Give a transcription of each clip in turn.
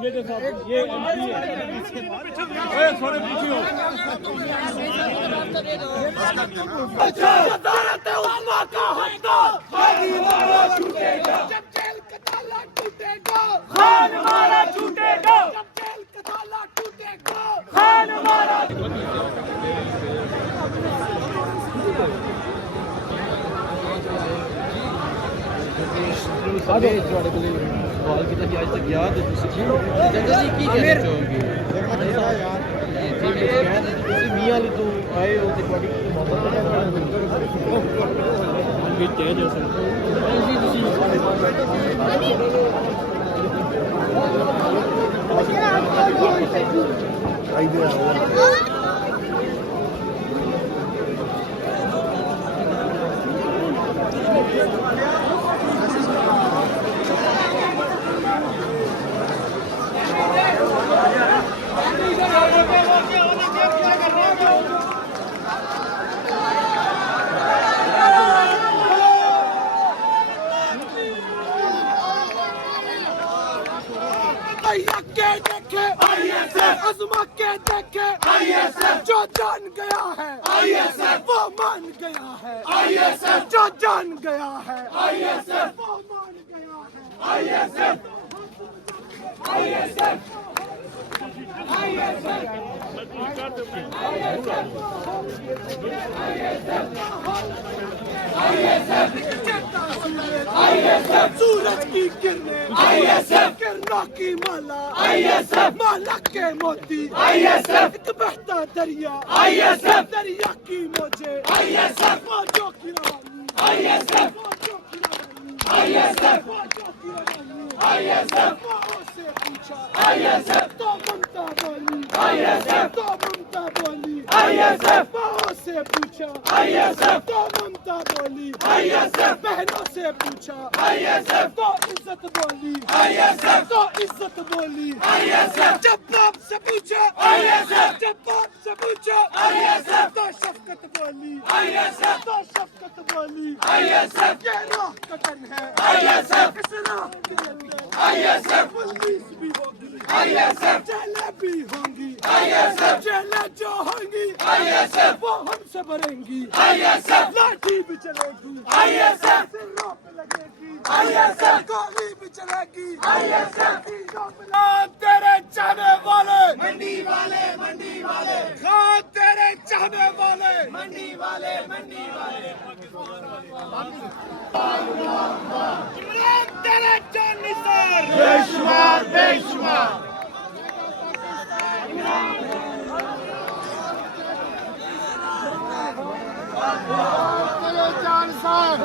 मेरे साथ ये थोड़े पीछे हो। शरारत है उस्मा का हत्या, खान मारा छूटेगा, जब जेल का ताला टूटेगा, खान मारा छूटेगा, जब जेल का ताला टूटेगा, खान मारा। सवाल किया कि आज तक याद है जगह की कहना चाहोगे मियाँ वाली तो आए हो तो आजमा के देखे ISF, जो जान गया है ISF, वो मान गया है ISF, जो जान गया है ISF, वो मान गया है ISF, ISF, ISF, सूरज की किरणें ISF, किरणों की माला ISF, माला के मोती ISF, एक बहता दरिया ISF, दरिया की मौजें ISF, मौजों की रवानी ISF, मौजों की रवानी ISF, मौजों की रवानी ISF, माओ से पूछा ISF, तो ममता बोली ISF, तो ममता बोली ISF, माओ से पूछा ISF, तो ममता बोली ISF, बहनों से पूछा ISF, तो इज्जत बोली ISF, तो इज्जत बोली ISF, जब बाप से पूछा ISF, जब बाप से पूछा ISF, तो शफकत बोली ISF, तो शफकत बोली ISF, ये राह कटन है ISF, इस राह के अंदर ISF, पुलिस भी होगी ISF, जेलें भी होंगी ISF, जेलें जो होंगी ISF, वो हमसे भरेंगी ISF, लाठी भी चलेगी ISF, सिरों पे लगेगी ISF, गोली भी चलेगी ISF, तेरे चाहने वाले मंडी वाले खान, तेरे चाहने वाले मंडी वाले तेरे जान निसार बेशुमार तेरे जान साहब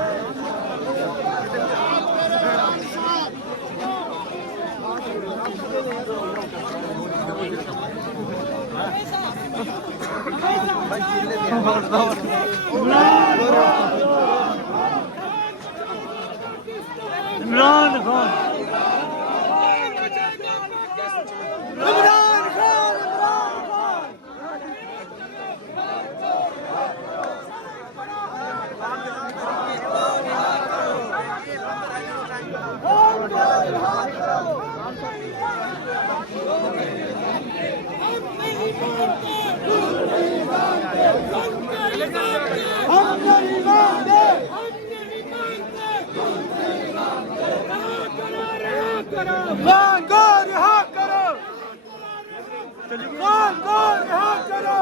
इमरान खान खान को रिहा करो, खान को रिहा करो,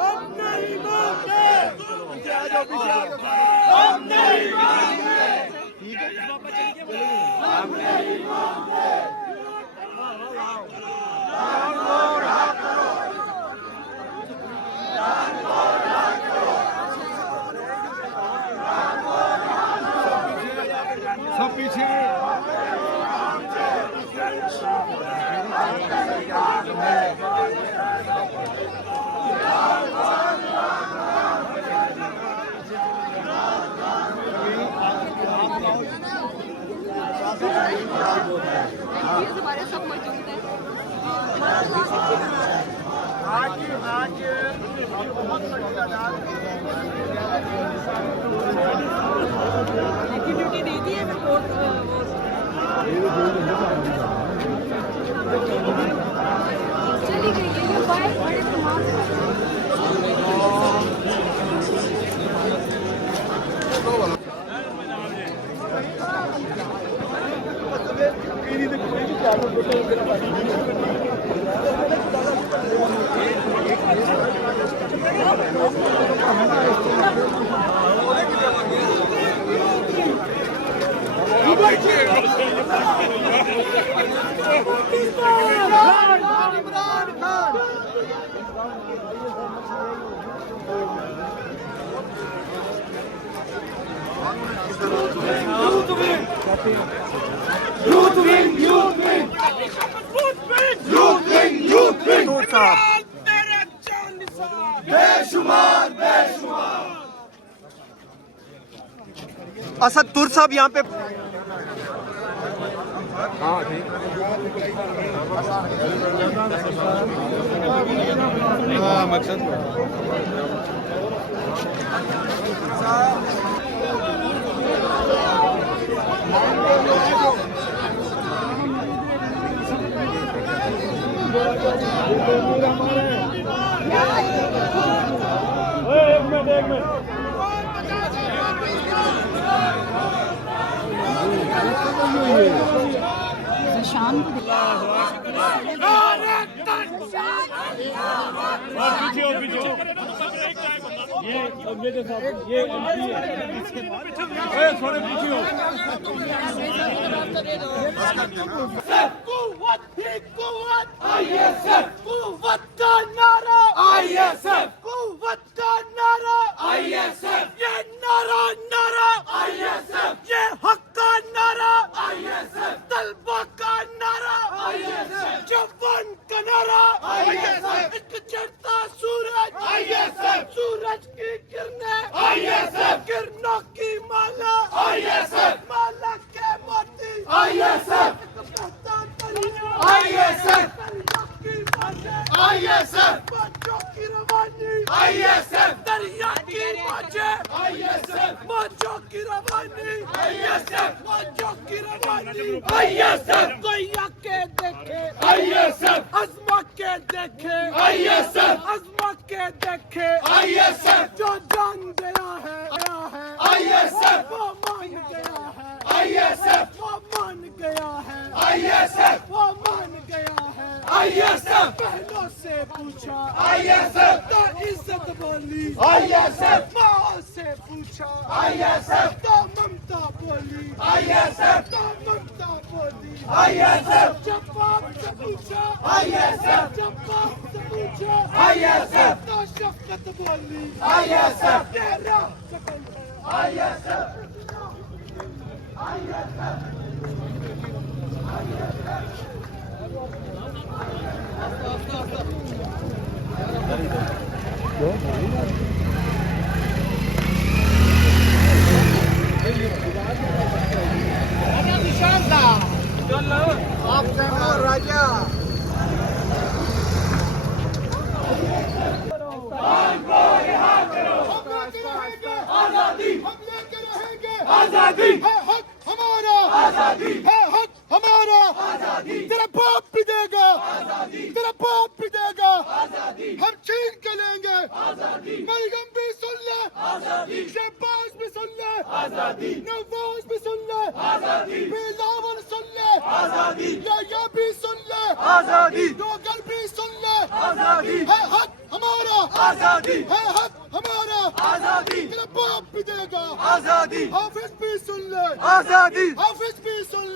हम नहीं मानते, हम नहीं मानते, हम नहीं मानते। सब पीछे हमारे सब मौजूद हैं। ड्यूटी दे दी है चली गई है ये बाइक बड़े तमाम असद तुर साहब यहाँ पे एक मिनट शाम को पीछे हो ये मेरे साथ ये एमपी है थोड़े पीछे हो कुव्वत ही कुव्वत आईएसएफ कुव्वत का नारा आईएसएफ कुव्वत का नारा आईएसएफ ये नारा नारा आईएसएफ ये हक का नारा आईएसएफ तलबा का नारा आईएसएफ जवान का नारा आईएसएफ एक चढ़ता सूरज आईएसएफ सूरज की किरणें आईएसएफ किरणों की माला आईएसएफ माला के मोती आईएसएफ आईएसएफ आईएसएफ बच्चों की रवानी आईएसएफ दरिया की मौजें आईएसएफ बच्चों की रवानी आईएसएफ बच्चों की रवानी आईएसएफ कोई आके देखे आईएसएफ आजमा के देखे आईएसएफ आजमा के देखे आईएसएफ जो जान गया है आईएसएफ वो मान गया है आईएसएफ वो मान गया है आईएसएफ वो मान गया है आईएसएफ पहलों से पूछा आईएसएफ तो इज्जत बोली आईएसएफ माँ से पूछा आईएसएफ तो ममता बोली आईएसएफ तो ममता बोली आईएसएफ जब बाप से पूछा आईएसएफ जब बाप से पूछा आईएसएफ तो शफकत बोली आईएसएफ तेरा सकल है आईएसएफ आईएसएफ राजा आजादी हम लेके रहेंगे आजादी है हक हमारा आजादी है हक हमारा आजादी तेरा बाप भी देगा आजादी तेरा बाप भी देगा आजादी हम छीन के लेंगे आजादी मलगम भी सुन ले आजादी शहबाज भी सुन ले आजादी नवाज भी सुन ले आजादी बिलावल सुन ले आजादी या भी सुन ले आजादी डोगर भी सुन ले आजादी है हक हमारा आजादी है हक हमारा आजादी तेरा बाप भी देगा आजादी हाफिज भी सुन ले आजादी हाफिज भी सुन ले